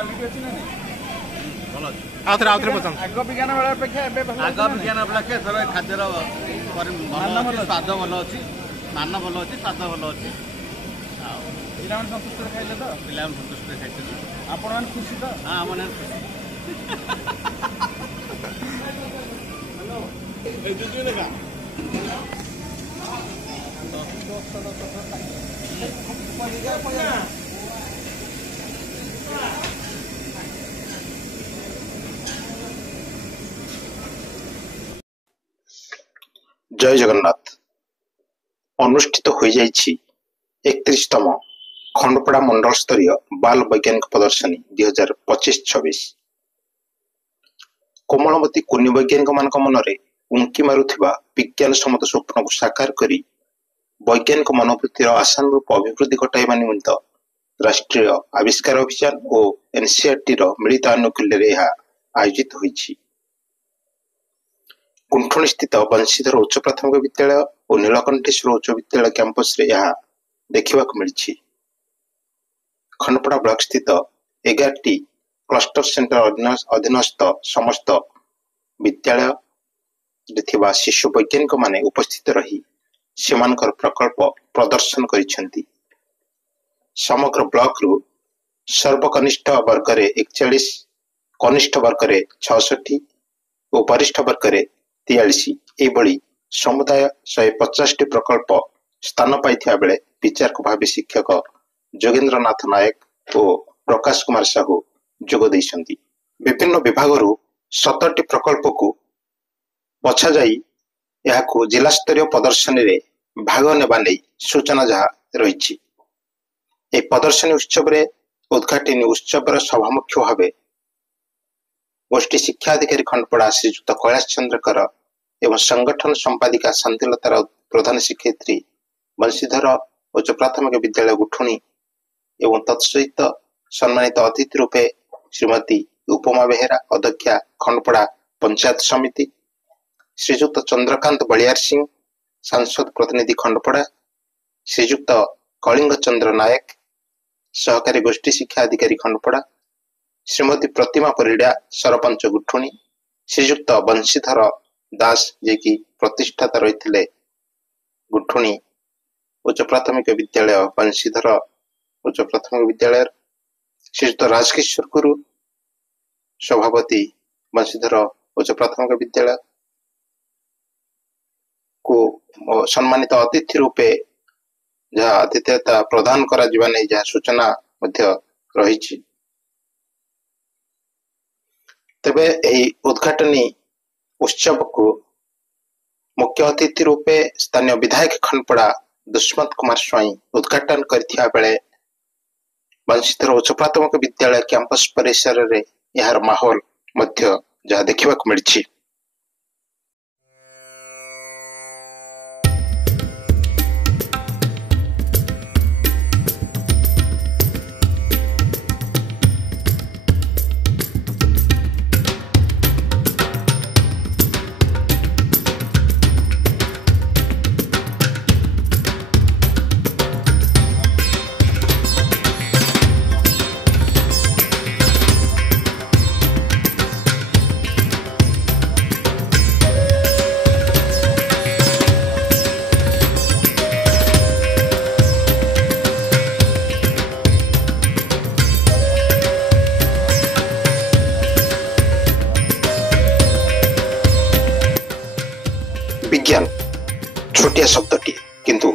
Quality अछि ना ଭଲ ଅଛି। आउथरे पसंद आग विज्ञान बेला अपेक्षा एबे भल ଆଗ ବିଜ୍ଞାନ ଅପେକ୍ଷା ଏଥର ଖାଦ୍ୟର ଭଲ ଅଛି, ସ୍ୱାଦ ଭଲ ଅଛି, ମାନ ଭଲ ଅଛି, ସ୍ୱାଦ ଭଲ ଅଛି। ଆଉ ପିଲାମାନେ ସନ୍ତୁଷ୍ଟ ଖାଇଲେ ତ ପିଲାମାନେ ସନ୍ତୁଷ୍ଟରେ ଖାଇଛନ୍ତି। ଆପଣ ମାନେ ଖୁସି ତ ହଁ ମାନେ ଖୁସି। जय जगन्नाथ अनुष्ठित हो जाइछि 31तम खंडपड़ा मंडल स्तरीय बाल वैज्ञानिक प्रदर्शनी 2025-26 कोमलमती कुनी वैज्ञानिक मान मनरे उंकी मारुथिबा विज्ञान सम्मत स्वप्न को साकार करी वैज्ञानिक मनोवृत्तिर आशानुरूप अभिवृद्धि घटाइबा निमित्त राष्ट्रीय आविष्कार अभियान और एनसीईआरटी मिलित आनुकूल्य आयोजित होइछि। गुंठुणी स्थित बंशीधर उच्च प्राथमिक विद्यालय और नीलकंठेश्वर उच्च विद्यालय कैंपस रे यह देखा मिली। खंडपड़ा ब्लॉक स्थित 11टी क्लस्टर सेंटर अधीनस्थ समस्त विद्यालय शिशु वैज्ञानिक माने उपस्थित रही सेमानकर प्रकल्प प्रदर्शन करिसेंती। समग्र ब्लॉक रु सर्वकनिष्ठ वर्ग रे 41, कनिष्ठ वर्ग रे 66 और वरिष्ठ वर्ग रे 43 एभली समुदाय 150टी प्रकल्प स्थान पाई बेले विचारक भावी शिक्षक जोगेंद्र नाथ नायक और प्रकाश कुमार साहू जोग देइछंती। विभिन्न विभाग 17टी प्रकल्प को बछा जाई याकू जिला स्तरीय प्रदर्शनी रे भाग नेबा नै सूचना जहा रही। ए प्रदर्शनी उत्सव रे उद्घाटनी उत्सव सभामुख्य भाव गोष्ठी शिक्षा अधिकारी खंडपड़ा श्रीजुक्त कैलाश चंद्रकर एवं संगठन संपादिका शांतिलतार प्रधान शिक्षयित्री बंशीधर उच्च प्राथमिक विद्यालय गुठुणी एवं तत्सहित सम्मानित अतिथि रूपे श्रीमती उपमा बेहेरा अध्यक्षा खंडपड़ा पंचायत समिति, श्रीजुक्त चंद्रकांत बलियार सिंह सांसद प्रतिनिधि खंडपड़ा, श्रीजुक्त कलिंग चंद्र नायक सहकारी गोष्ठी शिक्षा अधिकारी खंडपड़ा, श्रीमती प्रतिमा परिड़ा सरपंच गुठुणी, श्रीजुक्त बंशीधर दास जे कि प्रतिष्ठाता रही गुठुणी उच्च प्राथमिक विद्यालय बंशीधर उच्च प्राथमिक विद्यालय, श्रीजुक्त राजकिशोर गुरु सभापति बंशीधर उच्च प्राथमिक विद्यालय को सम्मानित अतिथि रूपे जहाँ आतिथ्यता प्रदान करा जिबा नै जहाँ सूचना मध्य रही। तेबे एही उद्घाटनी उत्सव को मुख्य अतिथि रूपे स्थानीय विधायक खंडपड़ा दुष्मत कुमार स्वाई उद्घाटन करथिया बेले बंशीधर उच्च प्राथमिक विद्यालय कैंपस परिसर रे यार माहौल मध्य जहाँ देखा मिली। विज्ञान छोटिया शब्दटी किंतु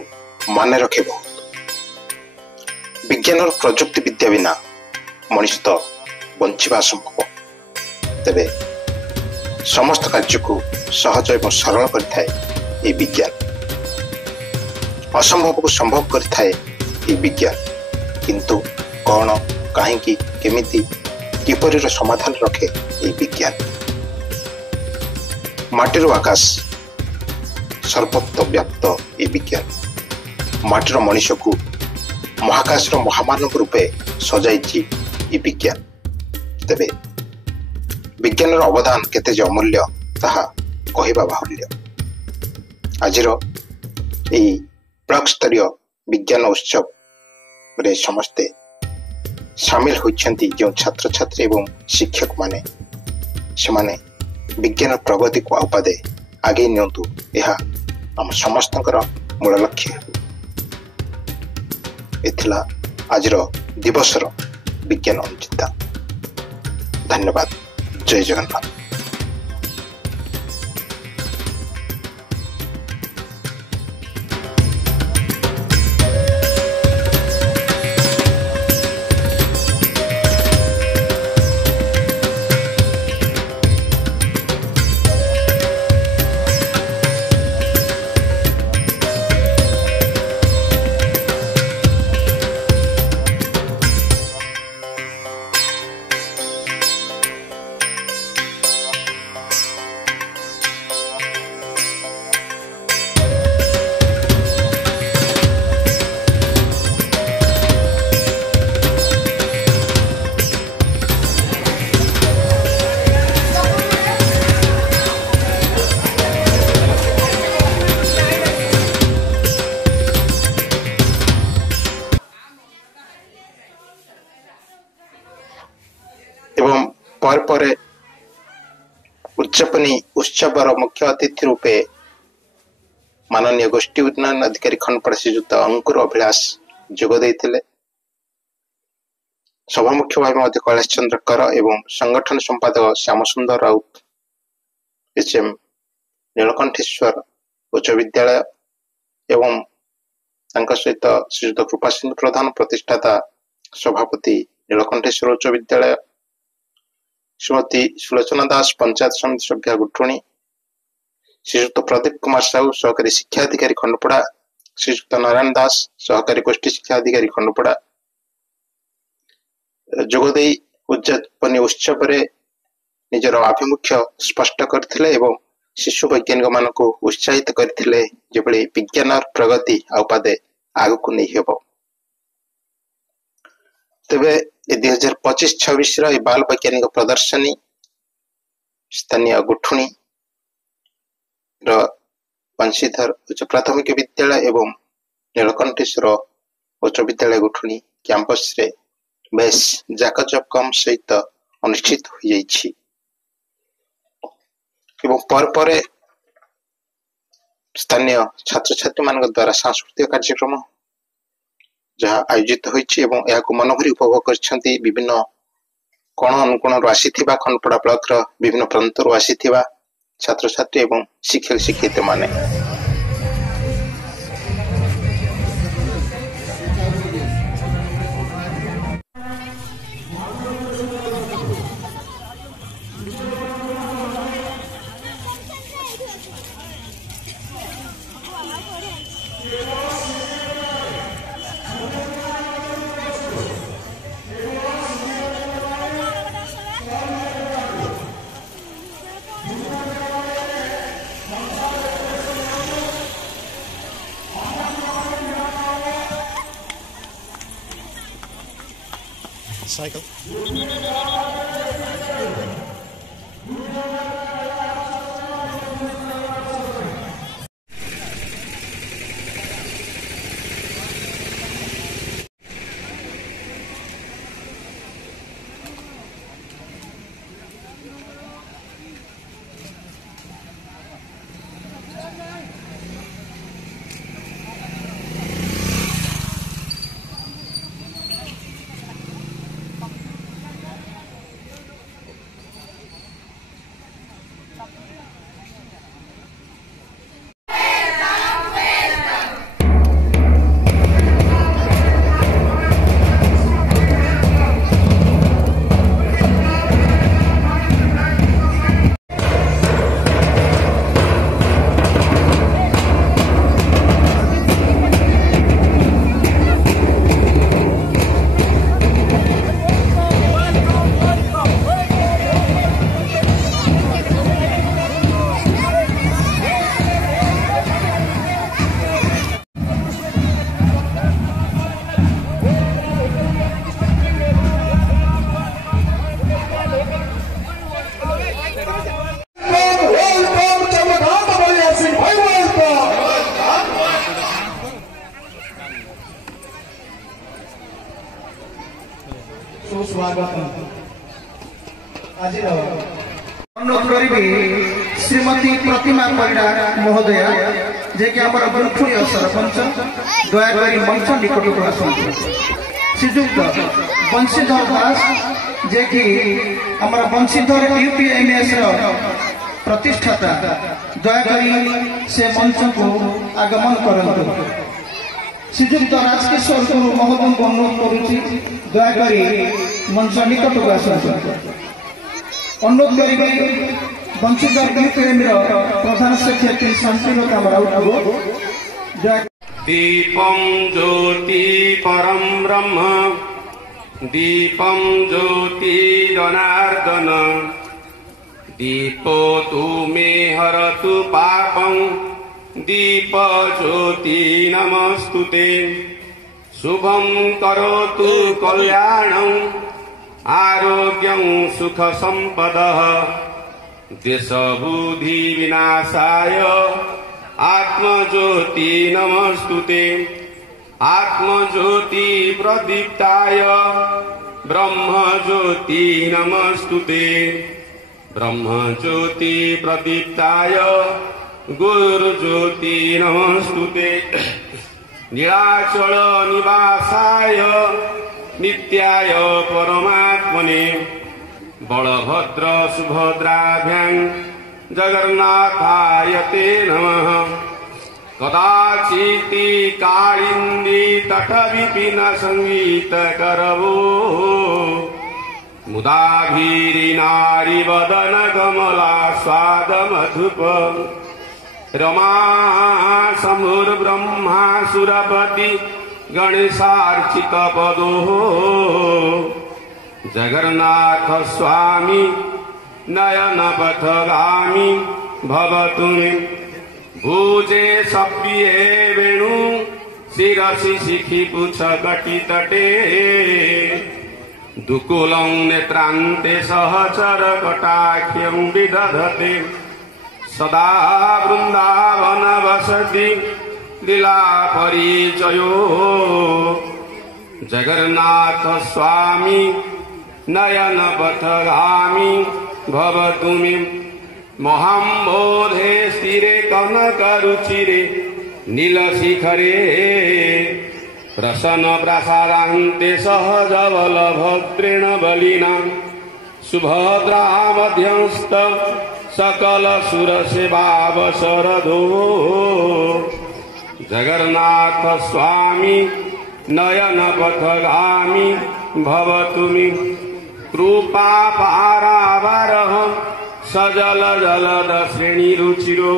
माने रखे बहुत। विज्ञान और प्रजुक्ति विद्या बिना मनुष्य तो बंचिबा असंभव। तेबे समस्त कार्य को सहज एवं सरल करथाए ये विज्ञान, असंभव को संभव करथाए ये विज्ञान। किंतु कौन कहीं केमिति किपरि समाधान रखे ये विज्ञान। माटीर आकाश सर्वत्र व्याप्त ये विज्ञान माटीर मनुष्य को महाकाश महामानव रूपे सजाई ये विज्ञान। तेबे विज्ञान अवदान केते अमूल्य ताहा कहवा बाहुल्य। आजिर ब्लॉक स्तरीय विज्ञान उत्सव रे समस्ते सामिल होइछन्ति जो छात्र छात्री एवं शिक्षक माने सेमाने विज्ञान प्रगति को आपादे आगे नियंतु यह आम समस्तंकर मूल लक्ष्य एथिला आजर दिवसर विज्ञान अनुचिंता। धन्यवाद। जय जगन्नाथ। एवं पर उद्यापनी उत्सवर मुख्य अतिथि रूपे माननीय गोष्ठी उन्नयन अधिकारी खंडपड़ा श्रीजुक्त अंकुर अभिलाष जोगदे सभा मुख्य भाव कैलाश चंद्र कर एवं संगठन संपादक श्याम सुंदर राउत एचएम नीलकंठेश्वर उच्च विद्यालय एवं सहित श्रीजुक्त कृपा सिंधु प्रधान प्रतिष्ठाता सभापति नीलकंठेश्वर उच्च विद्यालय श्रीमती सुलोचना दास पंचायत समिति सभ्य गुठुणी श्रीजुक्त प्रदीप कुमार साहू सहकारी शिक्षा अधिकारी खंडपड़ा श्रीजुक्त नारायण दास सहकारी गोष्ठी शिक्षा अधिकारी खंडपड़ा जोगदे उद्यापनी उत्सव निजर आभिमुख्य स्पष्ट करथिले एवं शिशु वैज्ञानिक मान को उत्साहित करथिले जेबळे विज्ञान प्रगति आउपादे आगु को नहीं हेबो। तेबे 2025-26 बाल वैज्ञानिक प्रदर्शनी स्थानीय गुठुणी बंशीधर उच्च प्राथमिक विद्यालय एवं नीलकंठेश्वर उच्च विद्यालय गुठुणी कैंपस रे बेस जाकजकम सहित अनुष्ठित हो जाइछि एवं पर स्थानीय छात्र छात्री मान द्वारा सांस्कृतिक कार्यक्रम जहाँ आयोजित होइछि एवं या मनोभरी उपभोग करछन्ति विभिन्न कोण अनुकोण आसीथिबा खंडपड़ा ब्लॉक रो विभिन्न प्रांतरु आसीथिबा छात्र छात्री एवं शिक्षक शिक्षित माने। Cycle. सुस्वागत आज अनुरोध करी श्रीमती प्रतिमा परिडा महोदया जे कि आम गुरुखुड़ी सरपंच दयाकोरी मंच निकट को आसती श्रीजुक्त बंशीधर दास जे कि आम बंशीधर यूपीएमएस प्रतिष्ठाता दयाकोरी से मंच को आगमन करंतु श्रीजुक्त राजकिशोर गुरु महोदय को अनुरोध करुच्ची दयाकोरी मंच निकट को आसती अनुरोध करी बंशीधर यूपीएम प्रधान शिक्षयित्री शांतिलता राउत दीपं ज्योति परम ब्रह्म दीपं ज्योति जनार्दन दीपो तु मे हरतु पापं दीप ज्योति नमस्तुते शुभं करोतु कल्याणं आरोग्यं सुख संपदः देश बुद्धि विनाशाय आत्मज्योति नमस्तुते आत्मज्योति प्रदीप्ताय ब्रह्मज्योति नमस्तुते ब्रह्मज्योति प्रदीप्ताय गुरुज्योति नमस्तुते नीलाचल निवासाय नित्याय परमात्मने बलभद्र सुभद्राभ्यां जगन्नाथाय ते नमः कदाचिति कालिन्दी तटविपिन संगीत करवो मुदाभीरि नारी वदन कमला स्वाद मधुप रमा समुर्ब्रह्मा सुरपति गणेशार्चित पदो जगन्नाथ स्वामी नयन पथगामी भवतु मे भुजे सप्ये वेणु शिरसि शिखि पुछ कटि तटे दुकुलं नेत्रान्ते सहचर कटाख्यं विदधते सदा वृन्दावन वसति लीला परिचयो जगन्नाथ स्वामी नयन पथगामी भवतु मे महाम्बोधे स्थिरे कनक रुचिरे नीलशिखरे प्रसन्न प्रसादान्ते सहजबल भद्रेण बलिना सुभद्रा मध्यस्थ सकल सुर सेवावसरदो जगन्नाथ स्वामी नयन पथगामी भवतु मे कृपा पारावारः सजल जलद श्रेणी रुचिरो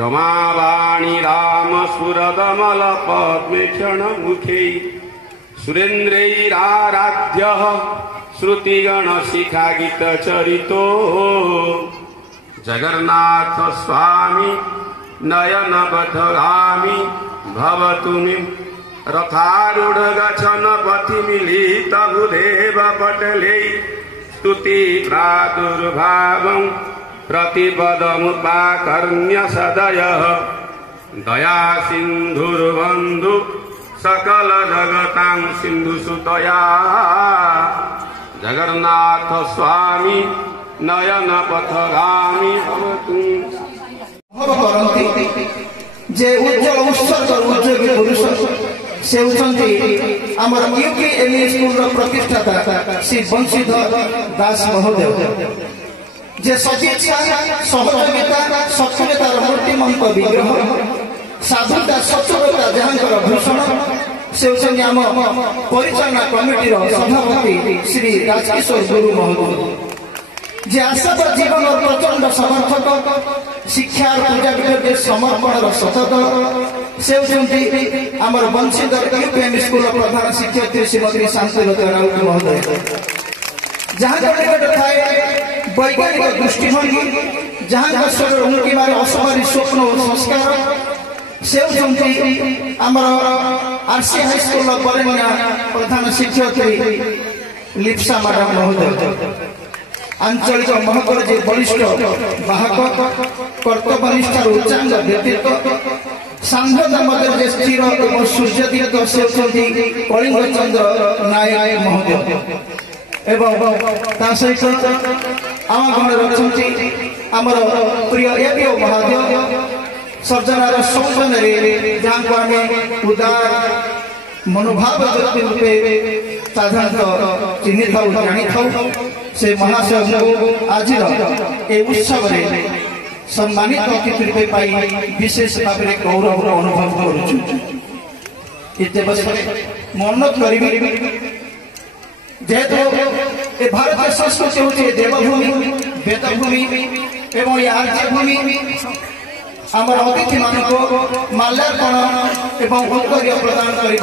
रमावाणी राम सुरदमल पद्मेक्षण मुखे सुरेन्द्रैराराध्यः श्रुतिगण शिखा गीत चरितो जगन्नाथ स्वामी नयन पथगामी भवतु मे रथारूढ़ गच्छन पथि मिलित भूदेव पटले स्तुति प्रादुर्भावं प्रतिपदमुपाकर्ण्य सदयः दया सिन्धुर्बन्धु सकल जगतां सिन्धुसुतया जगन्नाथ स्वामी नयन पथगामी भवतु जे उज्जवल उत्सर्ग उद्योगी पुरुष से आमर यूपीएमई स्कूल प्रतिष्ठाता श्री बंशीधर दास महोदय जे सदिच्छा सहयोगिता सक्रियतार मूर्तिमंत विग्रह साधुता सचोरता जहांकर भूषण से आम परिचालना कमिटी सभापति श्री राजकिशोर गुरु महोदय जे आशा जीवन प्रचंड समर्थक शिक्षा पूजा विषय समर्पण सतत से आमर बंशीधर यूपीएम स्कूल प्रधान शिक्षयित्री श्रीमती शांतिलता राउत महोदय जहाँ निकट थाए वैज्ञानिक दृष्टिभंगी जहाँ स्वर उन्नतिमार असमारी स्वप्न और संस्कार से आमर आरसी हाईस्कूल बरेण्या प्रधान शिक्षयित्री लिप्सा मैडम महोदय आंचलिक महकर जे वरिष्ठ बाहक कर्तव्यनिष्ठार उच्चांग व्यक्तित्व सांसद मध्य स्थिर एवं सूर्यदीप्त से कलिंग चंद्र नायक महोदय एवं सहित आम गण आमर प्रिय एपीओ महादेव सर्जनार सौजन्य जहाँ को आम उदार मनोभाव व्यक्ति रूपे साधारणतः चिन्ह था जानी था से महाशय को आज ये उत्सव सम्मानित अतिथि रूपे पाई विशेष भाव में गौरव अनुभव करते अनुरोध करी जेहेतु भारतीय संस्कृति हूँ देवभूमि वेदभूमि एवं आर्यभूमि आम अतिथि मान माल्यार्पण एवं उत्तरीय प्रदान करने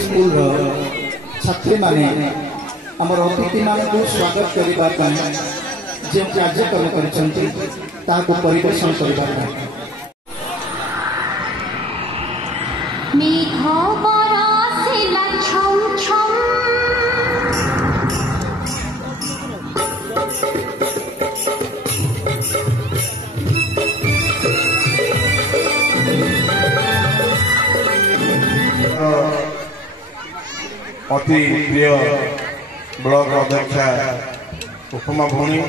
स्कूल छात्री माने आमर अतिथि मान स्वागत करने जो कार्यक्रम कर परिवेशन करने अति प्रिय ब्लॉक अध्यक्षा उपमा भौणी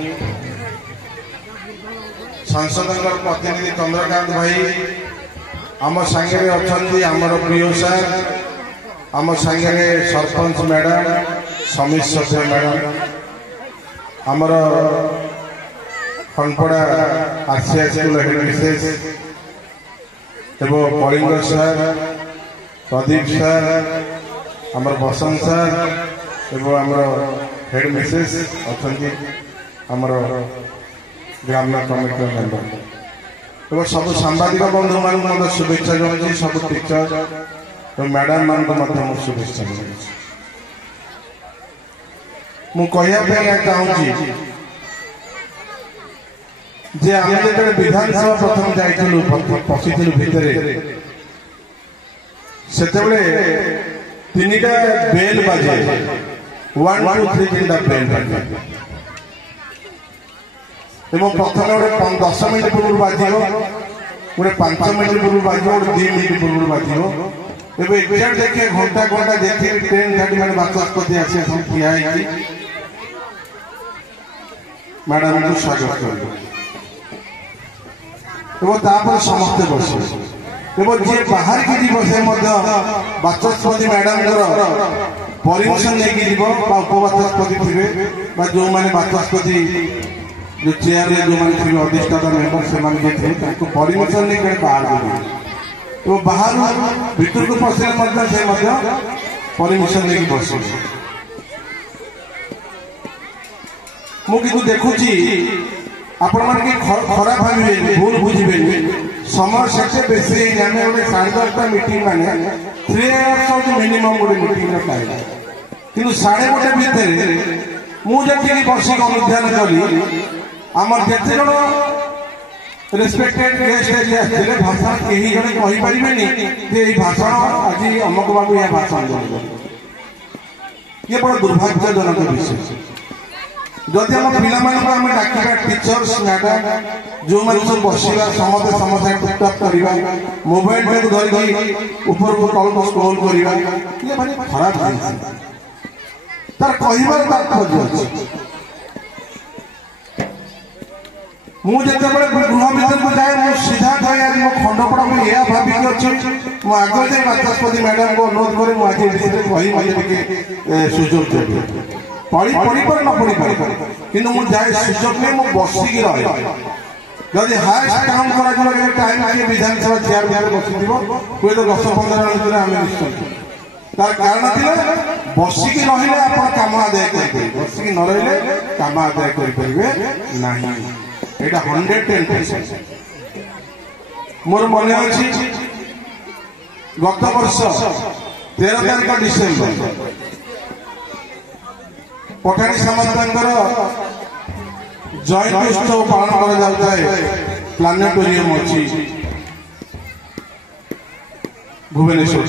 सांसद प्रतिनिधि चंद्रकांत भाई आम सांगे अच्छा आमर प्रिय सार आम सांगे सरपंच मैडम समीर सभ्य मैडम आमर खनपड़ा आरसीआई स्कूल हेड मिसेस एवं कलिंग सार प्रदीप सार आमर बसंत सार एवं आमर हेड मिसेस अच्छा आमर ग्राम्य कमिटी मेम्बर एवं सब सांबादिक बंधु मान शुभेच्छा जनाऊँ सब टीचर और मैडम मान शुभेच्छा जनाऊँ मुझे चाहूँगी जे आम जो विधानसभा प्रथम जाइलु पशिलु भितर से तीनटा बेल बाजे 1 2 3 तीनटा बेल बाजे एवं प्रथम गोटे 10 मिनट पूर्व बाजियो गोटे 5 मिनट पूर्व बाजियो गोटे 2 मिनट पूर्व बाजियो एवं एग्जाक्ट देखिए घंटा घंटा देखिए 10:30 मिनट बाचस्पति आसी ठिया मैडम को स्वागत कर समस्ते बस एवं जी बाहर की जीव से बाचस्पति मैडम परमिशन लेकिन उपबाचस्पति थे जो मैंने बाचस्पति जो चेयर में जो मैंने थे अधिष्ठाता मेम्बर से परमिशन नहीं बाहर तो बाहर भीतर को पशे परमिशन लेकिन बस मुझे देखुची आपण माने खराब भावे भूल बुझे समय से बेसी आम गोटे 10:30 मीटिंग माने 3 आवर्स मिनिमम गोटे मीटिंग टाइम कि 1:30 भितर मुझे बसिक अनुधान करी आमर जिते जन रेस्पेक्टेड गेस्ट आसते भाषण कहीं जड़े कहीपर भाषण आज अमक बाबू यह भाषण ये बड़ा दुर्भाग्यजनक विषय जदि आम पिला डाकिबा टीचर्स मैडम जो मैंने सब बसवा समस्ते समस्या पिकअप करवा मोबाइल में धरिक ऊपर को तल को स्क्रॉल करवा ये भारी खराब तार कहबार तात्पर्य अच्छे मुझे गृह भीतर को जाए मुझे सीधा जाए आज मो खंडपड़ा में यह भाविक अच्छी मु आगे जाए बाचस्पति मैडम को अनुरोध करें मुझे मत सुजोग देवी पढ़ी पढ़ी पर न पढ़ी पारे कि जाए सुजोग नहीं मुझे बसिक रहे जदि हाएस्ट काउंट करा टाइम आगे विधानसभा चेयर बिहार बसी हुए तो 10-15 मिनट आम निश्चय तार कारण था बसिक रही आप कम आदाय करेंगे बसिक न रही कम आदाय करेंगे ना यहाँ 110% मोर मन अच्छी गत वर्ष 13 तारीख डिसेम्बर पठाणी सामंतर जयंती उत्सव पालन कर प्लानेटोरियम अच्छी भुवनेश्वर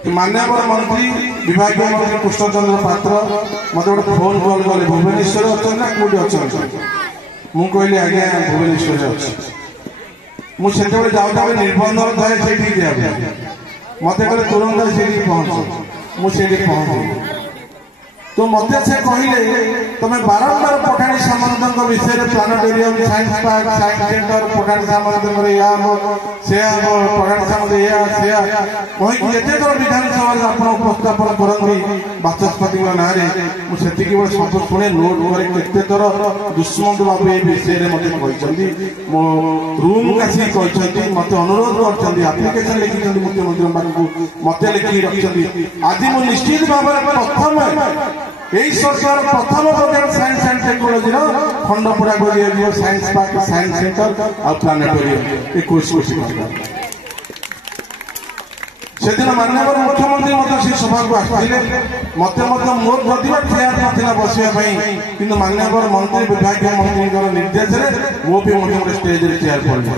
माननीय मंत्री विभागीय मंत्री कृष्णचंद्र पात्र मत गोटे फोन कॉल कले भुवनेश्वर अच्छा ना कौटी अच्छा मु कहली आज्ञा भुवनेश्वर अच्छी मुझे जाऊँ निर्बंध थाए से मत कहले तुरंत से पहुंच मुझे पहुंची तो मत से कहले तुम बारंबार पठाणी सामंत विषय planetarium science park science centre Pathani Samanta से पठाणी सामंत कहीकि जिते थर विधानसभा आप उपस्थापन करती बाचस्पति ना मुझे सब शुणे नोट कर थर दुष्मंत बाबू ये विषय मत मो रूम आसिक मत अनुरोध करप्लिकेसन लिखिं मुख्यमंत्री पाखक मत लिखिक रखिंट आज मुझे निश्चित भाव में प्रथम यही सरकार प्रथम प्रकार साइंस एंड टेक्नोलोजी खंडपड़ा को साइंस पार्क साइंस सेंटर और प्लानेटोरियम 21 कोटी से दिन माननीय मुख्यमंत्री से सभा को आसते मत मोर प्रतिभा ठिया ना बसवाई कि माननीय मंत्री विभागीय मंत्री निर्देश मो भी गोटे स्टेज चेयर पड़े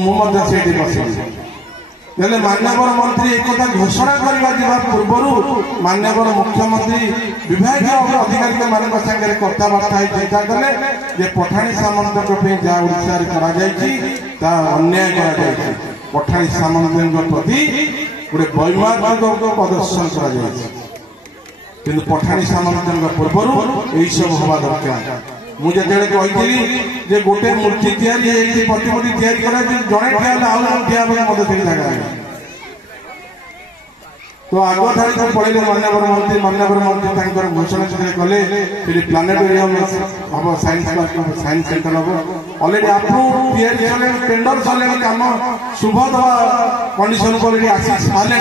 मुझे बस माननीय मंत्री एक घोषणा करने पूर्व माननीय मुख्यमंत्री विभागीय अधिकारी मान सागर कथबार्ता चिंता कले पठाणी सामंत जहाँ ओडिशा अन्याय पठाणी सामंत प्रति गोटे वैमानिक प्रदर्शन कर पठाणी सामंत पूर्व यही सब हवा दरकार मुझे कही गोटे मूर्ति प्रतिमूर्ति जड़े ठिया मत जगह तो आग धाड़ी तो पड़े माननीय मंत्री घोषणा कले प्लानेटोरियम हम साइंस पार्क साइंस सेंटर हम अलरेडी आप टेंडर चले कम शुभ दवा कंडीशन को आसी सारे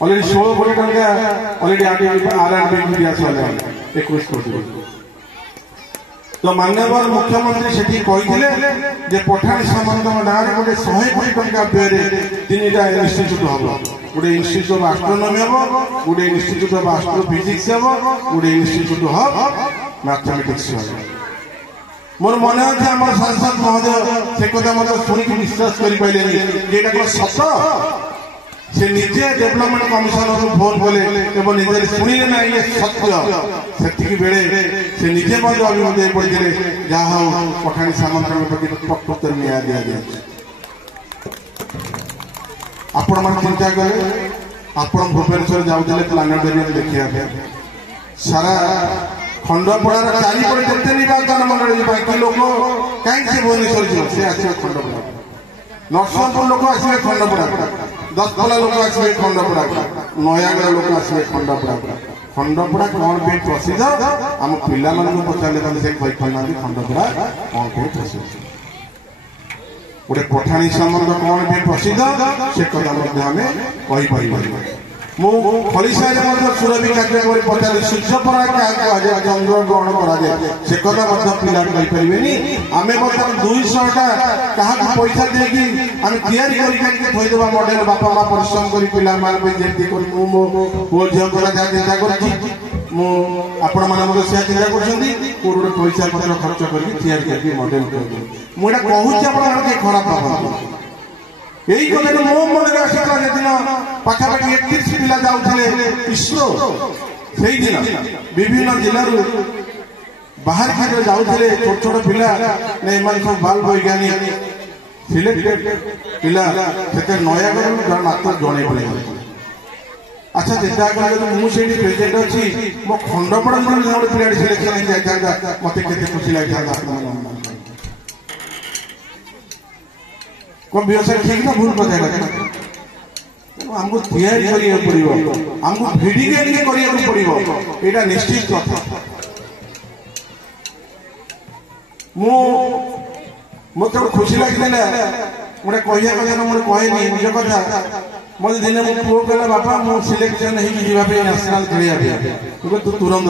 अलरेडी 16 कोटी टंका अलरेडी आरआरबी दिया चले 21 कोटी तो माननीय मुख्यमंत्री से कहते पठाणी सामंत ना गोटे 100 कोटी टंका व्यय 3टा इन्स्टिट्यूट हम गोटे इन्स्टिट्यूट ऑफ एस्ट्रोनॉमी हम गोटे इन्स्टिट्यूट ऑफ एस्ट्रोफिजिक्स हम गोटे इन्स्टिट्यूट ऑफ मैथमेटिक्स मोर मन अच्छे आम सांसद महोदय से कथा मतलब शुणिक विश्वास कर सत से निजे डेवलपमेंट कमिशनर को फोन कले निजे शुणिले ना ये सत्य से बेले से निजे अभिमत पड़े जहाँ पठाणी सामंत प्रति प्रकृत न्याय दि जाए आपण मैंने चिंता करें आपण भुवनेश्वर जाऊे प्लानेटोरियम देखा सारा खंडपड़ार चारिपटे जिते निर्वाचन मंडल कि लोक कहीं भुवनेश्वर जीव सी आस खंडपड़ा नरसिंहपुर लोक आसवे खंडपड़ा दसपल्ला लोक आसवे खंडपड़ा नयागढ़ लोक आसवे खंडपड़ा खंडपड़ा कौन पे प्रसिद्ध आम पिला पचारे से खंडपड़ा कौन पे प्रसिद्ध गोटे पठाणी सामंत कौन पे प्रसिद्ध से कथा कहीपर मुलिशा सुरभि कार्यक्रम पचार सूर्यपराग क्या चंद्र ग्रहण कराए से कथा पिला कहीपरि आम 200टा क्या पैसा देकी आम तैयारी मॉडल बापा माँ परिश्रम कर पिला मो पुओ झील जहाँ चिंता कर चिंता कर पैसा पत्र खर्च कर मॉडल मुझे कहूँ खराब भाव यही कथा मो मन आसला दिन पाखापाखि 31 पिला जाऊे इसरो से दिन विभिन्न जिलूर बाहर खाते जाऊे छोट छोट पिला सब बाल वैज्ञानिक सिलेक्टेड पिला से नयागढ़ मात्र जड़े पड़े अच्छा चिंता कर मुझे प्रेजेंट अच्छी मो खंडपड़ा गोटे पिला सिलेक्शन जाता मत के खुशी लगी कौन व्यवसाय ठीक ना भूल कथा आमको तैयारी पड़ो आमको भिडिके पड़ो यहाँ निश्चित कथा मत खुशी लगी गोटे कह कथा मुझे कहनी निज कथा मत दिन मो पुओ कहला बापा मु सिलेक्शन होगा नेशनल खेल तू तुरंत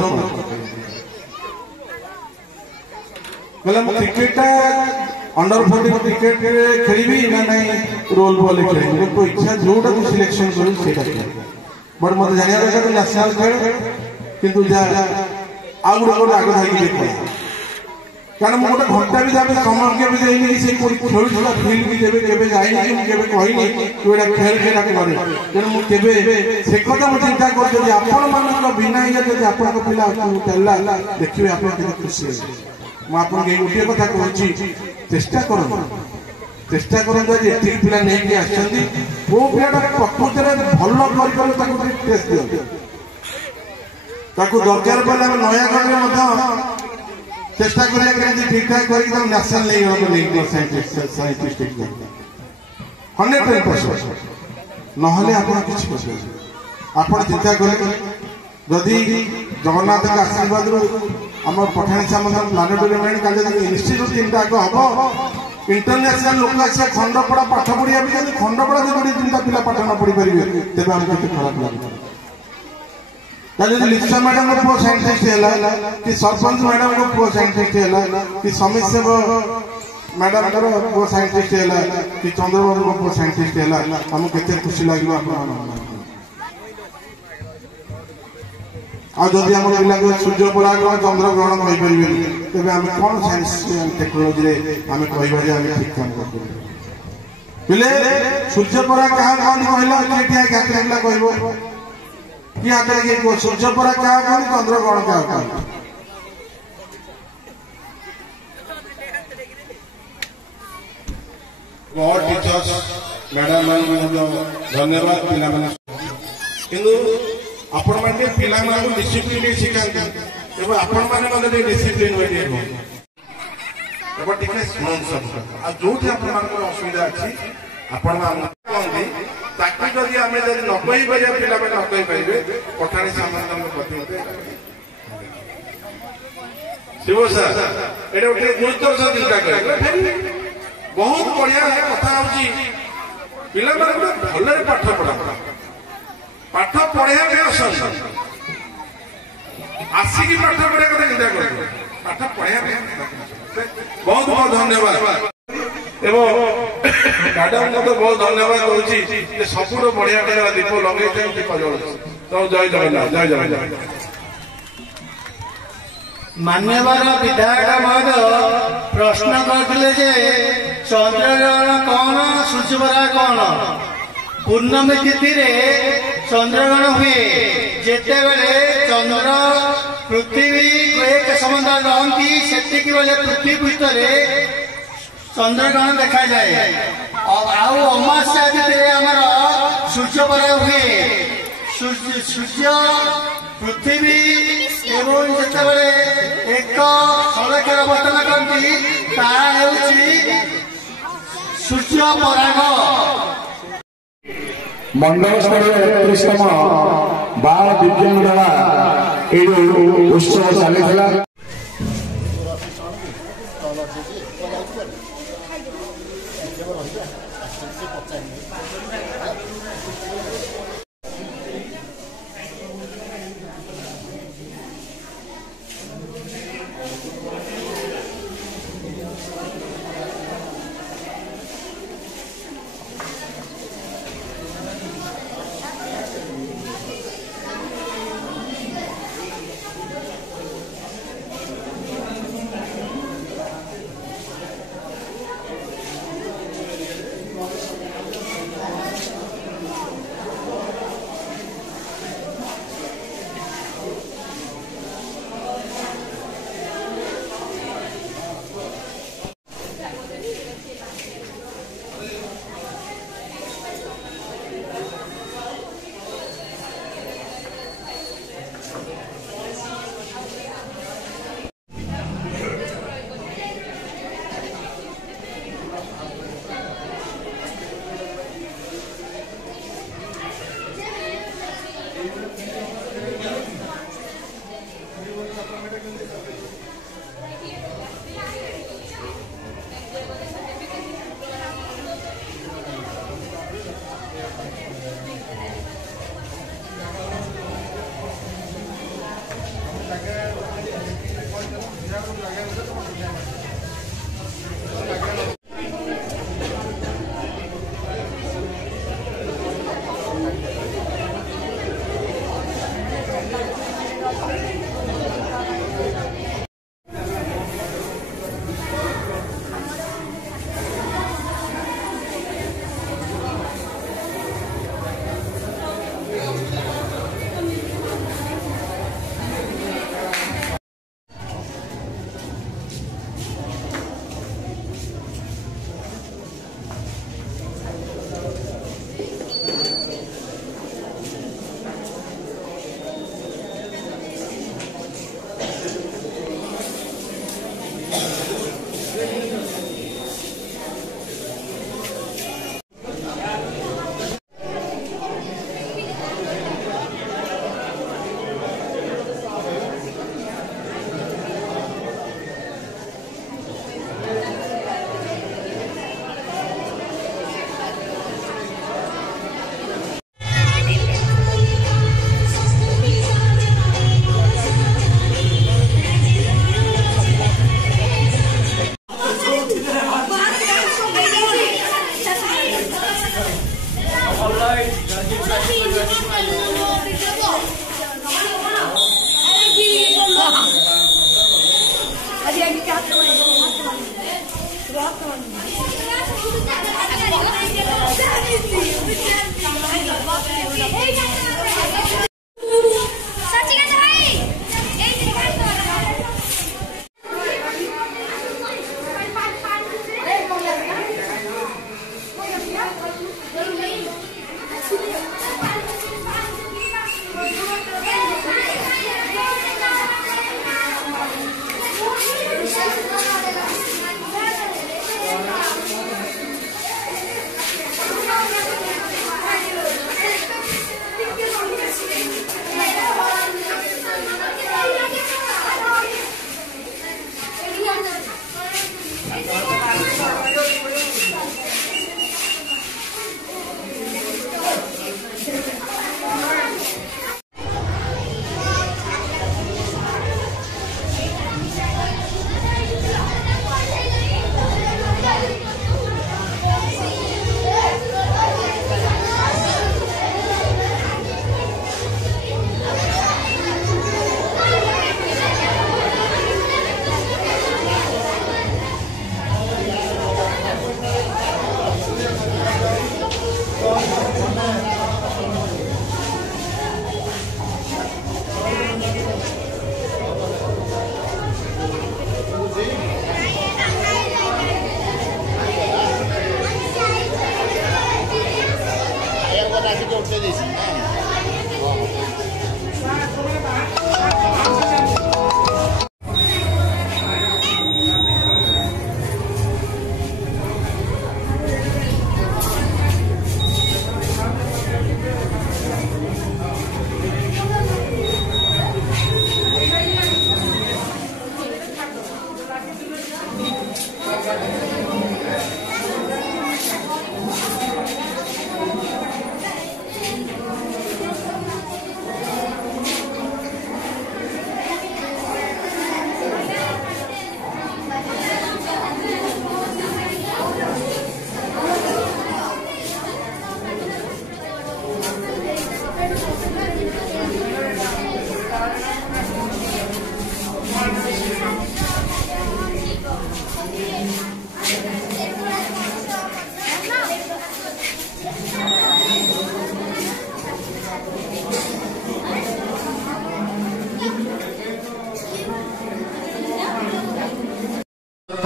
कहला क्रिकेट अंडर 14 क्रिकेट खेली ना नहीं रोल बॉल खेली तो इच्छा जोटा तू सिलेक्शन कर बट मत जाना दरकार नेशनल खेल किंतु आग गोटे आग धरिक देख कारण ମୁଁ ଗୋଟେ ଘଣ୍ଟା ବି ଯାବେ ସମୟ କେବେ ଦେଇନି ସେ ଖେଳୁଥିଲା ଫିଲ୍ଡ ବି କେବେ କେବେ ଯାଇନି ମୁଁ କେବେ କହିନି ତୁ ଏଟା ଖେଳ ଖେଳ କରେ ତେଣୁ ମୁଁ କେବେ ସେ କଥା ମୁଁ ଚିନ୍ତା କରୁଛି ଯଦି ଆପଣମାନଙ୍କ ବିନା ଇଏ ଯଦି ଆପଣଙ୍କ ପିଲା ଚାଲିଲା ଦେଖିବେ ଆପଣ କେତେ ଖୁସି ହେବେ ମୁଁ ଆପଣଙ୍କୁ ଏଇ ଗୋଟିଏ କଥା କହୁଛି ଚେଷ୍ଟା କରନ୍ତୁ ଆଜି ଏତିକି ପିଲା ନେଇକି ଆସିଛନ୍ତି କୋଉ ପିଲାଟା ପ୍ରକୃତରେ ଭଲ କରିପାରିବ ତାକୁ ଟିକେ ଟେଷ୍ଟ ଦିଅନ୍ତୁ ତାକୁ ଦରକାର ପଡ଼ିଲେ ଆମେ ନୟାଗଡ଼ରେ ମଧ୍ୟ चेष्टा करिया ठीक ठाक कर न्यासनाल नहीं साइंटिस्ट 100% नहले आपण किसी आपण चिंता करें जदि जगन्नाथ आशीर्वाद आम पठाणी सामंत प्लानेटोरियम का इंस्टीट्यूट तीन हम इंटरनेशनल लोक आसे खंडपड़ा पाठ पढ़िया भी खंडपड़ा जो तीन पिला पाठ न पढ़ी पारे तेज आम के खराब लगे लिप्सा मैडम को पुओ साइंटिस्ट है कि सरपंच मैडम को पुओ साइंटिस्ट है कि समित सेव मैडम को पुओ साइंटिस्ट है कि चंद्रबाबू को पुओ साइंटिस्ट है आमको केते खुशी लगे आदि आम पिला सूर्य पराग चंद्रग्रहण कहीपर तेज आम कौन साइंस टेक्नोलोजी आम कह ठीक काम कर सूर्य पराग क्या कहला कह कि आगे सूर्य परा क्या चंद्रग्रहण क्या बहुत टीचर्स मैडम धन्यवाद पिला किंतु आपण माने पिला माने डिसिप्लिन शिखाते एवं आपण माने मते डिसिप्लिन होई एबो टिके सुन सब आ जोथि आपण मानकर असुविधा अछि आपण मान कहंती ताकि जदि आमे जदि न कहि परिया पिला में न कहि परिबे पठाणी सामंत हम कथि शिव सर एटा उठे गुरुत्व से चिंता करे बहुत बढ़िया कथा होची पिला में भले पाठ पढ़ा पाठ पढ़िया के असन आसिकी पाठ पढ़िया कथा चिंता करे पाठ पढ़िया बहुत बहुत धन्यवाद एवं मैडम को तो बहुत धन्यवाद करुच्ची सबुठ बढ़िया बढ़िया दीप लगे दीप जल तो जय जगन्नाथ जय जगन्नाथ मान्यवर विधायक महोदय प्रश्न करते चंद्रग्रहण कौन सूर्यपरा कौन पूर्णमी तिथि चंद्रग्रहण हुए जिते बड़े चंद्र पृथ्वी एक समान रहती से पृथ्वी भितर चंद्रग्रहण देखा जाए अमास्या तिथि आमर सूर्यपरा हुए सूर्य पृथ्वी एवं जिते एक सलक्षर अवस्थान करती सूर्य पराग मंडल स्तर 31तम बाल दिव्यांग द्वारा उत्सव चली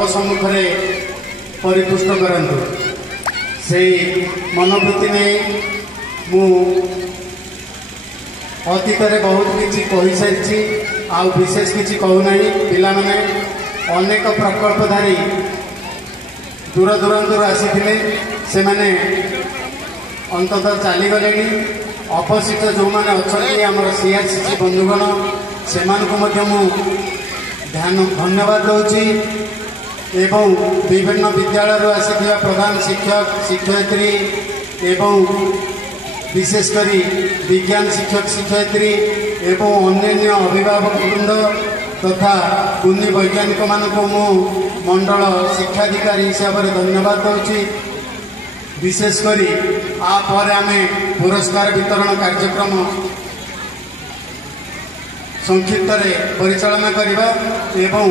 सम्मुख में परिपुष्ट करंतु से मनोवृत्ति नहीं मु अतीत बहुत किसी कही सारी आ विशेष किसी कहूना पिला माने अनेक प्रकल्पधारी दूर दूरांतर आसी से माने अंततः चलीगले अपोजिट जो मैंने अच्छा आम सीआरसीसी बंधुगण से धन्यवाद दूची एवं विभिन्न विद्यालय आसी प्रधान शिक्षक शिक्षयित्री एवं विशेषकर विज्ञान शिक्षक शिक्षयित्री एवं अन्य अभिभावक वृंद तथा कुनी वैज्ञानिक मानक मु मंडल शिक्षाधिकारी हिसाब से धन्यवाद दूची। विशेषकर आपर आम पुरस्कार वितरण कार्यक्रम संक्षिप्त परिचालना करवा एवं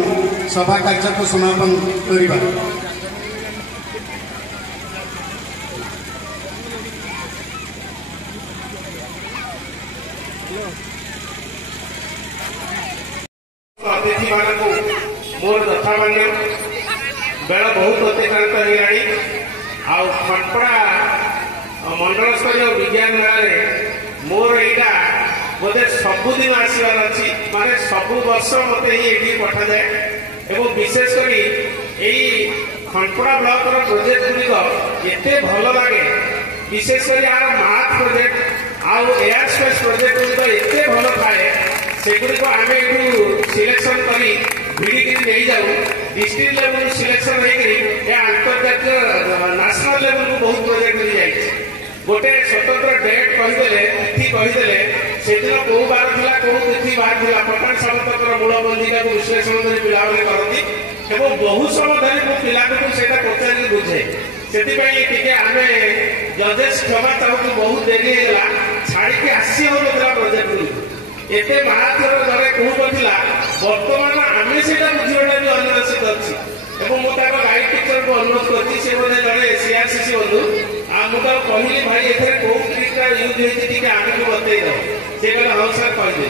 सभा कार्य को समापन करवा। अतिथि मानक मोर यथामान्य बेल बहुत अतिक्रांत हो खटपड़ा मंडल स्तरीय विज्ञान मेला मोर यहाँ बोधे सबुदिन आसबार अच्छी माने सबु वर्ष मत ये पठा जाए एवं विशेषकर यही खटपड़ा ब्लॉक प्रोजेक्ट गुड़िक एत भल लगे विशेषकर यार मैथ प्रोजेक्ट आउ एयर स्पेस प्रोजेक्ट गुड़िक एत भल थाए सेगुड़िक आम यू सिलेक्शन कर भिड़िकी नहीं जाऊ डिस्ट्रिक्ट लेवल सिलेक्शन होकर अंतर्जातीय नेशनल लेवल को बहुत प्रोजेक्ट मिल जाए गोटे स्वतंत्र डेट कहीदे तिथि कहीदे से दिन कौ बार था कौ तिथि बाहर था पठाण सामंतर मूल बंदिका को विश्लेषण कर पिलाने करती एवं बहुत समय धरी मो पिला पचारि बुझे से आम जजेस क्षमा चाहूँ बहुत डेरी होगा छाड़ी आसी होता प्रोजेक्ट गुड़ी एत महाथर जड़े कहूला बर्तमान आम से बुझाटा भी अनुनासित अच्छी मुझे गाइड टीचर को अनुरोध करती जड़े सीआरसीसी बंधु मुझे कहली भाई एथे कौ ट्रिक्टा यूज होती आम को बतई दो से कहले हाँ सर कहीदे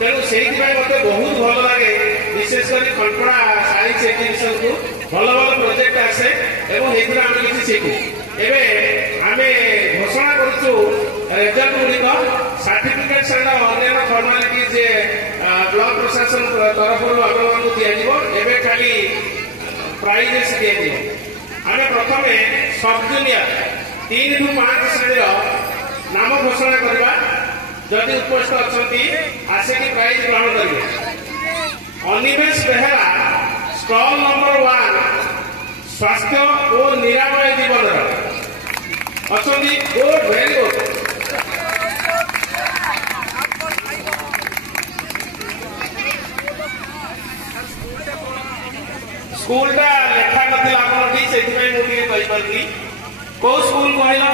तेणु से मत बहुत भल लगे विशेषकर खटपड़ा साइंस एक्जिबिशन को भल भल प्रोजेक्ट आसे और आम किसी शिखु एवं आम घोषणा करुचु रिजल्ट गुड़िक सर्टिफिकेट अन्य फर्मालिटी ब्लॉक प्रशासन तरफ आपको दिज्व खाली प्राइजेस दिज्व आम प्रथम सब जूनियर 3 ରୁ 5 श्रेणी नाम घोषणा करवा जदि उपस्थित अच्छा आसिक प्राइज ग्रहण करेंगे। अनिमेष बेहरा स्टॉल नंबर 1 स्वास्थ्य और निरामय जीवन अच्छा गुड वेरी गुड स्कूलटा लेखा नथिला आपन से मुझे कहीपरि कौ स्कूल कहला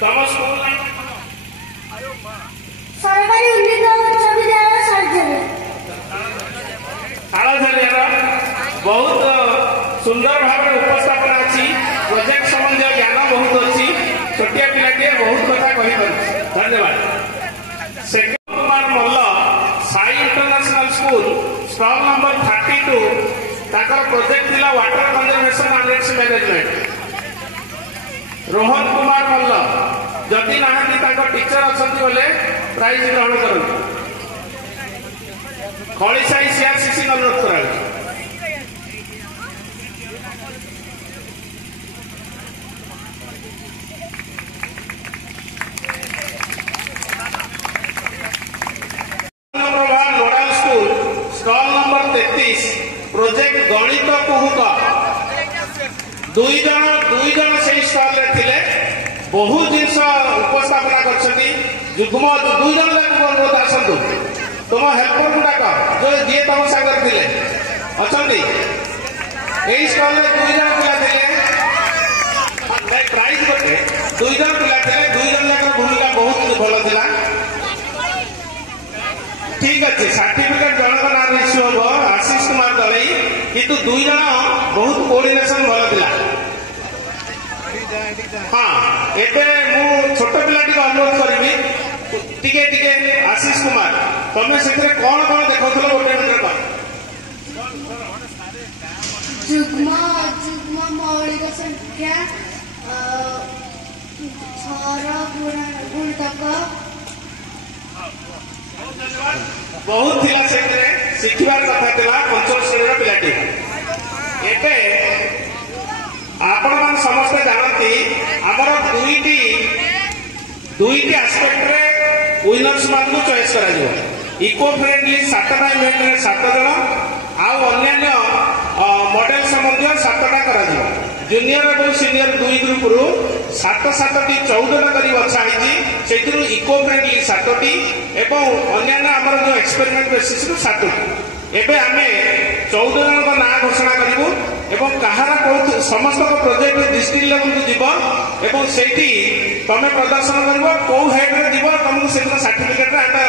तम स्कूल सरकारी उन्नत उच्च विद्यालय शाला बहुत सुंदर भाव उपस्थापन अच्छी प्रोजेक्ट संबंधी ज्ञान बहुत अच्छी छोटिया पिलाटे बहुत कथा कही धन्यवाद। Second Kumar Malla Sai international school stall number 32 project थिला water conservation and risk management. Rohan Kumar Malla जदि ना टीचर अच्छा बोले प्राइज ग्रहण करूँ खड़ीसाई सीआरसीसी अनुरोध करा। नोडाल स्कूल स्टॉल नंबर 33 प्रोजेक्ट गणित कुहुक दुई जन से स्टॉल रे बहुत जिनस उपस्थापना करजुग्म 2 जन अनुरोध आसतु तुम हेल्पर को डाक जो जी तुम सागर थे अच्छा यही स्टॉल 2 जन पिला प्राइज गोटे 2 जन पिला 2 जन जाकर भूमिका बहुत भल था ठीक अच्छे सर्टिफिकेट जनक नाम इश्यू हम आशीष कुमार दलई किंतु 2 जन बहुत कोऑर्डिनेशन भल था। हाँ एवं छोट पिला अनुरोध करी टिके आशीष कुमार तुम्हें से कौन कौन देखा गोटे मिनट ଯୁଗ୍ମ ଯୁଗ୍ମ ମୌଳିକ ସଂଖ୍ୟା 6ର ଗୁଣିତକ बहुत थिला सेतरे शिखिबार कथा थिला पंचम श्रेणीर पिलाटी एबे आपण मान समस्त जानती हमर दुईटी एस्पेक्ट रे विनर्स मान को चॉइस करा जो इको फ्रेंडली 7टा इवेंट रे 7 जण आ अन्य मॉडल संबंधी 7टा करा जो जूनियर और सीनियर दुई ग्रुप रु 7-7टी 14टा करी बछा आइछि सेथिरु इको फ्रेंडली 7टी एवं अन्य आमर जो एक्सपेरिमेंट बेसिस रु 7टी एबे आमे 14 जन को ना घोषणा करिवु एवं कहारा को समस्त प्रोजेक्ट डिस्ट्रिक्ट लेवल को जीव एवं सेठी तमे प्रदर्शन करबो को हेड रे जीव तुमको सेदिन सर्टिफिकेट रे आटा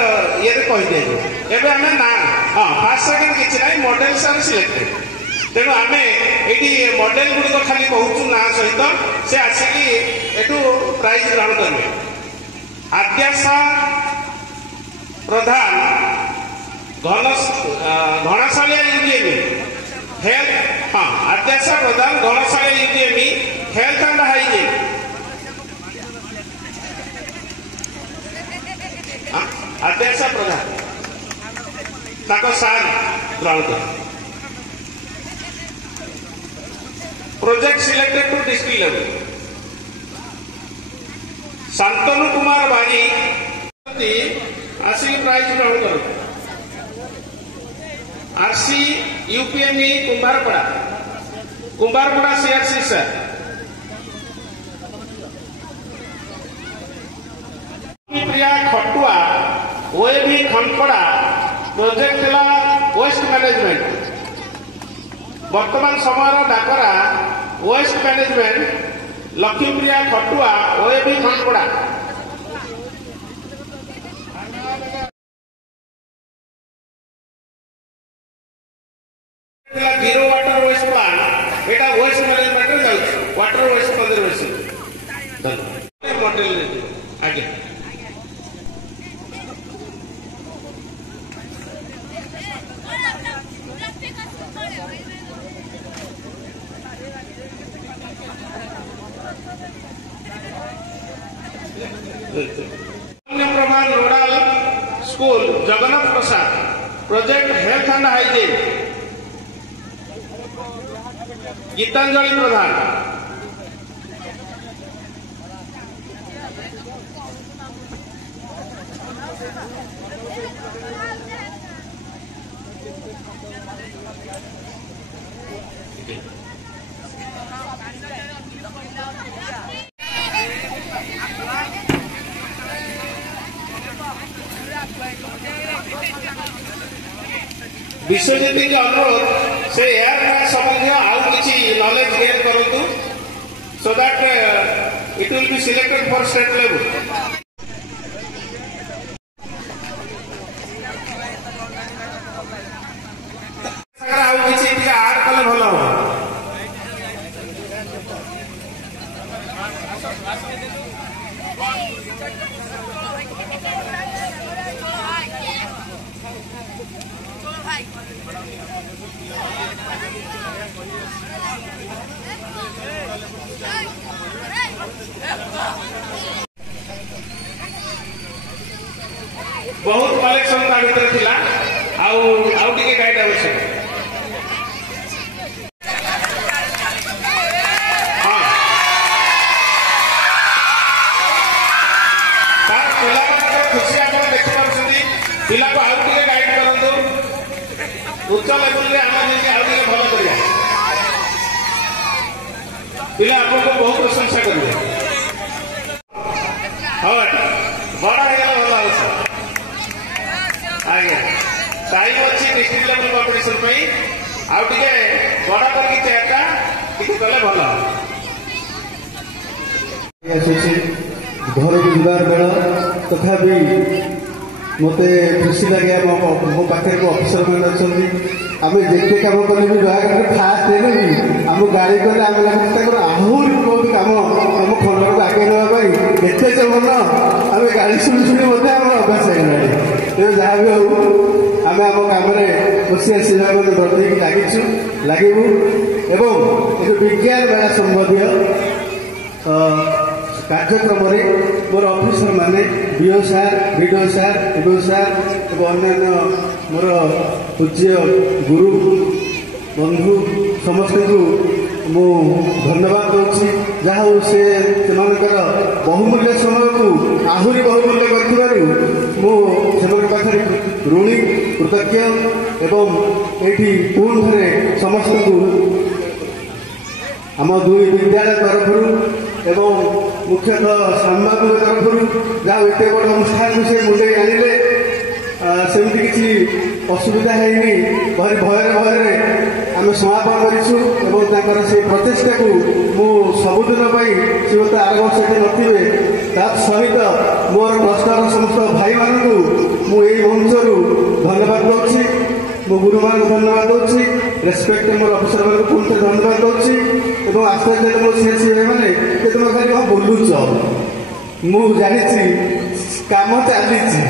ये रे कहि देबो एबे आमे ना हां फर्स्ट सेकंड किछि नाही मॉडल्स आर सिलेक्टेड तेणु आम ये मॉडल गुड़िक खाली कहूँ ना सहित से आसिकी एठू प्राइज ग्रहण करेंगे आद्याशा प्रधान घनशालिया यूटीएमई हेल्थ हाँ आद्याशा प्रधान घनशालिया UTME health and hygiene Adyasha Pradhan सार ग्रहण कर project selected to district level Shantanu Kumar बानी आसिक प्राइज ग्रहण करूँ RC UPME Kumbharpada CRC sir Priya Khatua OAB Khanpada project waste management वर्तमान समय डाकरा waste management Laxmipriya Khatua OAB Khanpada zero water waste plant एटा वेस्ट मैनेजमेंट रे जाउछ वाटर वेस्ट कंजर्वेशन मॉडल आगे प्रभा nodal school Jagannath Prasad project health and hygiene Geetanjali प्रधान विश्वजीत के अनुरोध से एयर मैच संबंधी आउ किसी नॉलेज गेन करूँ so that it will be selected for state level आउ किसी आड कले भल हम बहुत कलेक्शन ता भीतर थिला आउ टिके गाइड आवश्यक हां तार पिला मानकर खुशी आपण देखि परछथि पिला को आउ टिके गाइड करंदो उच्च लेवल रे हम जे आउ टिके भलो करिया पिला आपन को बहुत प्रशंसा करिवे हां बड़ा हेला भलो आछे आज्ञा टाइम अच्छी डिस्ट्रिक्ट लेवल कॉम्पिटिशन आउ टे बड़ा करके चेयरटा टिके कले भल घर को जीवार बेला तथापि मत खुशी लगे मो पाखे अफिसर मैंने अच्छा आम जिते कम कले भी बाहर फास्ट हेले भी आम गाड़ी कले आम लगे आहरी बहुत कम आम खंड को आगे नापी एत चलन आम गाड़ी शुणी शुणी मत आम अभ्यास हो जहाँ भी हूँ आम आम कम बसी आसवा ब्रत लगिबू एवं विज्ञान मेला संबंधी कार्यक्रम मोर अफिसर माने बीओ सार भिडिओ सार एवं सार एवं अन्य मोर पूज्य गुरु बंधु समस्त को मु धन्यवाद दूसरी जहाँ से बहुमूल्य समय को आहरी बहुमूल्य पाखे ऋणी कृतज्ञ एवं ये पुणी थे समस्त को आम दुई विद्यालय तरफ एवं मुख्यतः सांबादिक तरफ जहाँ एत बड़ अनुष्ठान को से मुंडे आनिले सेमती किसी असुविधा है भारी भयर भयर आम समापन कर प्रचेषा को मु सबुदिन सी मत आर वर्ष ये नथिबे सहित मोर क्लस्टर समस्त भाई मानू मुझे मंचर धन्यवाद दूसरी मो गुरु मान धन्यवाद दूसरी रेस्पेक्ट मोर अफिसर मान पुणी धन्यवाद दूसरी और आस्ते आस्ते मो सी मैंने तुम खाली कौन बुलुच मुझे कम चली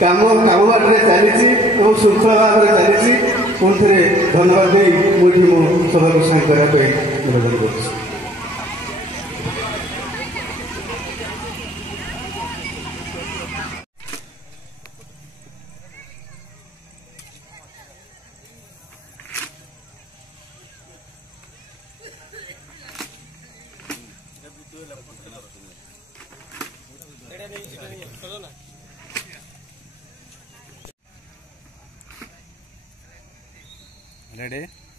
कम बाटे चली श्रृंखला भाव में चली पुणी थे धन्यवाद दे मुझे मो सभा को साइन करने निवेदन कर Ready?